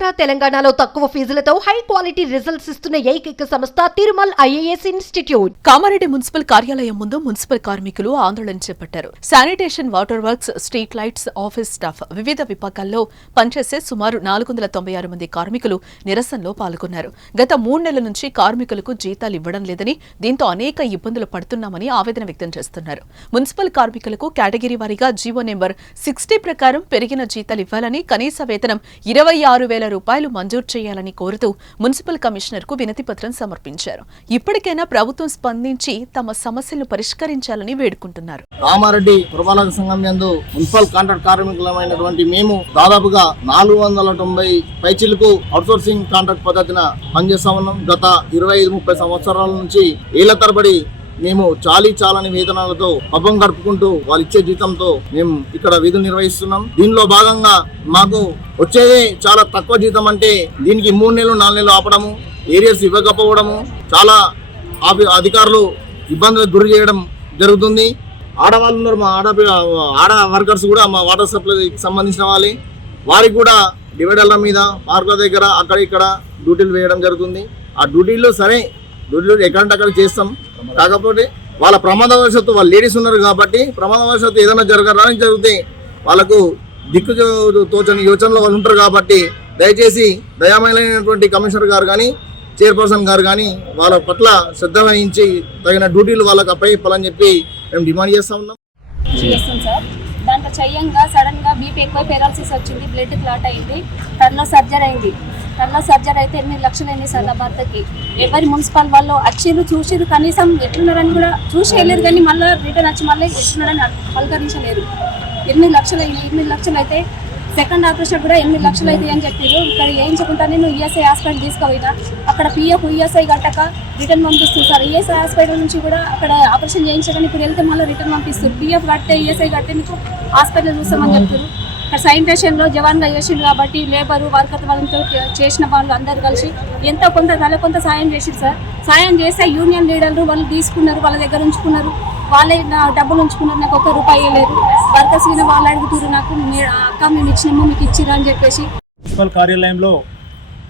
ఆంధ్ర తెలంగాణలో తక్కువ ఫీజులతో high quality results ఇస్తున్న ఏకైక సంస్థ Tirumal IAS institute. Kamareddy municipal కార్యాలయం ముందు మున్సిపల్ కార్మికులు ఆందోళన చేపట్టారు. Sanitation, water works, street lights, office staff వివిధ విభాగాల్లో పనిచేసే సుమారు 496 మంది కార్మికులు నిరసనలో పాల్గొన్నారు. గత 3 నెలల నుంచి కార్మికులకు జీతాలు ఇవ్వడం లేదని, దీంతో అనేక ఇబ్బందులు పడుతున్నామని ఆవేదన వ్యక్తం చేస్తున్నారు. మున్సిపల్ కార్మికులకు కేటగిరీ వారీగా జీవో నెంబర్ 60 ప్రకారం పెరిగిన జీతాలు ఇవ్వాలని, కనీస వేతనం 26,000 రూపాయలు మంజూరు చేయాలని కోరుతూ మున్సిపల్ కమిషనర్ కు వినతి పత్రం సమర్పించారు. ఇప్పటికైనా ప్రభుత్వం స్పందించి తమ సమస్యలను పరిష్కరించాలని వేడుకుంటున్నారు. కామారెడ్డి పురపాలక సంఘం యందు మున్సిపల్ కాంట్రాక్ట్ కార్మికులమైనటువంటి మేము దాదాపుగా 490 పైచిలకు అవుట్సోర్సింగ్ కాంట్రాక్ట్ పద్ధతిన పనిచేస్తా ఉన్నాం. గత 25-30 సంవత్సరాల నుంచి ఏళ్ల తరబడి మేము చాలని వేతనాలతో పబ్బం గడుపుకుంటూ వాళ్ళు ఇచ్చే జీతంతో మేము ఇక్కడ విధులు నిర్వహిస్తున్నాం. దీనిలో భాగంగా మాకు వచ్చేదే చాలా తక్కువ జీతం. అంటే దీనికి 3 నెలలు 4 నెలలు ఆపడము, ఏరియాస్ ఇవ్వకపోవడము, చాలా అధికారులు ఇబ్బందులకు గురి చేయడం జరుగుతుంది. ఆడవాళ్ళు ఉన్నారు, మా ఆడ వర్కర్స్ కూడా మా వాటర్ సప్లైకి సంబంధించిన వారికి కూడా డివైడర్ల మీద, పార్కుల దగ్గర అక్కడ ఇక్కడ డ్యూటీలు వేయడం జరుగుతుంది. ఆ డ్యూటీల్లో డ్యూటీలు ఎక్కడంటే అక్కడ చేస్తాం. కాకపోతే వాళ్ళ ప్రమాదవశాత్తు వాళ్ళు లేడీస్ ఉన్నారు కాబట్టి ప్రమాదవశాత్తు ఏదైనా జరిగితే వాళ్ళకు దిక్కు తోచని యోచనలో వాళ్ళు ఉంటారు. కాబట్టి దయచేసి దయామయులైనటువంటి కమిషనర్ గారు కానీ, చైర్పర్సన్ గారు కానీ వాళ్ళ పట్ల శ్రద్ధ వహించి తగిన డ్యూటీలు వాళ్ళకి అప్పచెప్పాలని చెప్పి మేము డిమాండ్ చేస్తూ ఉన్నాం. సార్ దాంట్లో చెయ్యంగా సడన్గా బీపీ ఎక్కువ, పెరాలసిస్ వచ్చింది, బ్లడ్ క్లాట్ అయింది, టర్లో సర్జరీ అయింది. టర్లో సర్జరీ అయితే 8 లక్షలు అయింది సార్ నా భర్తకి. ఎవరి మున్సిపల్ వాళ్ళు వచ్చిర్రు, చూసిర్రు, కనీసం ఎట్లున్నారని కూడా చూసి వెళ్ళారు, కానీ మళ్ళీ రిటర్న్ వచ్చి మళ్ళీ ఎట్లున్నారని పలకరించలేరు. 8 లక్షలు అయింది. 8 లక్షలు అయితే సెకండ్ ఆపరేషన్ కూడా 8 లక్షలు అయితే అని చెప్పారు. ఇక్కడ వేయించుకుంటా నేను ఈఎస్ఐ హాస్పిటల్ తీసుకుపోయినా, అక్కడ పిఎఫ్ ఈఎస్ఐ కట్టక రిటర్న్ పంపిస్తుంది సార్. ఈఎస్ఐ హాస్పిటల్ నుంచి కూడా అక్కడ ఆపరేషన్ చేయించగానే ఇప్పుడు వెళ్తే మళ్ళీ రిటర్న్ పంపిస్తారు. పిఎఫ్ కట్టే ఈఎస్ఐ కట్టే మీకు హాస్పిటల్ చూస్తామని చెప్తారు. ఇక్కడ శానిటేషన్లో జవాన్గా చేసిండు కాబట్టి లేబరు, వర్కర్ వాళ్ళతో చేసిన వాళ్ళు అందరు కలిసి ఎంతో కొంత సాయం చేసిండు సార్. సాయం చేస్తే యూనియన్ లీడర్లు వాళ్ళు తీసుకున్నారు, వాళ్ళ దగ్గర ఉంచుకున్నారు, వాళ్ళే నా డబ్బులు ఉంచుకున్నారు. నాకు 1 రూపాయి లేదు. వర్కర్స్ మీద వాళ్ళు అడుగుతున్నారు, నాకు అక్క మేము ఇచ్చినాము, మీకు ఇచ్చిరా అని చెప్పేసి. మున్సిపల్ కార్యాలయంలో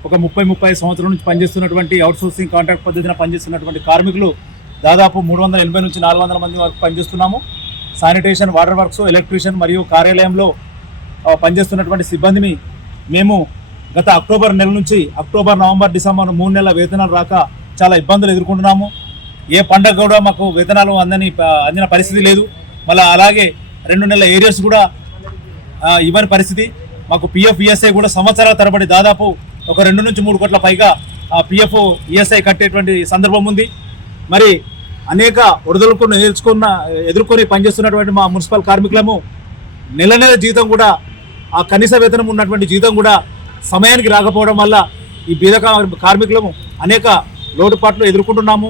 ఒక 30 సంవత్సరాల నుంచి పనిచేస్తున్నటువంటి అవుట్సోర్సింగ్ కాంట్రాక్ట్ పద్ధతిన పనిచేస్తున్నటువంటి కార్మికులు దాదాపు 380 నుంచి 400 మంది వరకు పనిచేస్తున్నాము. శానిటేషన్, వాటర్ వర్క్స్, ఎలక్ట్రీషియన్ మరియు కార్యాలయంలో పనిచేస్తున్నటువంటి సిబ్బందిని మేము గత అక్టోబర్ నెల నుంచి అక్టోబర్, నవంబర్, డిసెంబర్ 3 నెలల వేతనాలు రాక చాలా ఇబ్బందులు ఎదుర్కొంటున్నాము. ఏ పండగ కూడా మాకు వేతనాలు అందిన పరిస్థితి లేదు. మళ్ళీ అలాగే 2 నెలల ఏరియాస్ కూడా ఇవ్వని పరిస్థితి. మాకు పిఎఫ్ ఈఎస్ఐ కూడా సంవత్సరాల తరబడి దాదాపు ఒక 2 నుంచి 3 కోట్ల పైగా పిఎఫ్ ఈఎస్ఐ కట్టేటువంటి సందర్భం ఉంది. మరి అనేక ఒడిదుడుకులను ఎదుర్కొని పనిచేస్తున్నటువంటి మా మున్సిపల్ కార్మికులము నెల జీతం కూడా, ఆ కనీస వేతనం ఉన్నటువంటి జీతం కూడా సమయానికి రాకపోవడం వల్ల ఈ బీద కార్మికులము అనేక లోటుపాట్లు ఎదుర్కొంటున్నాము.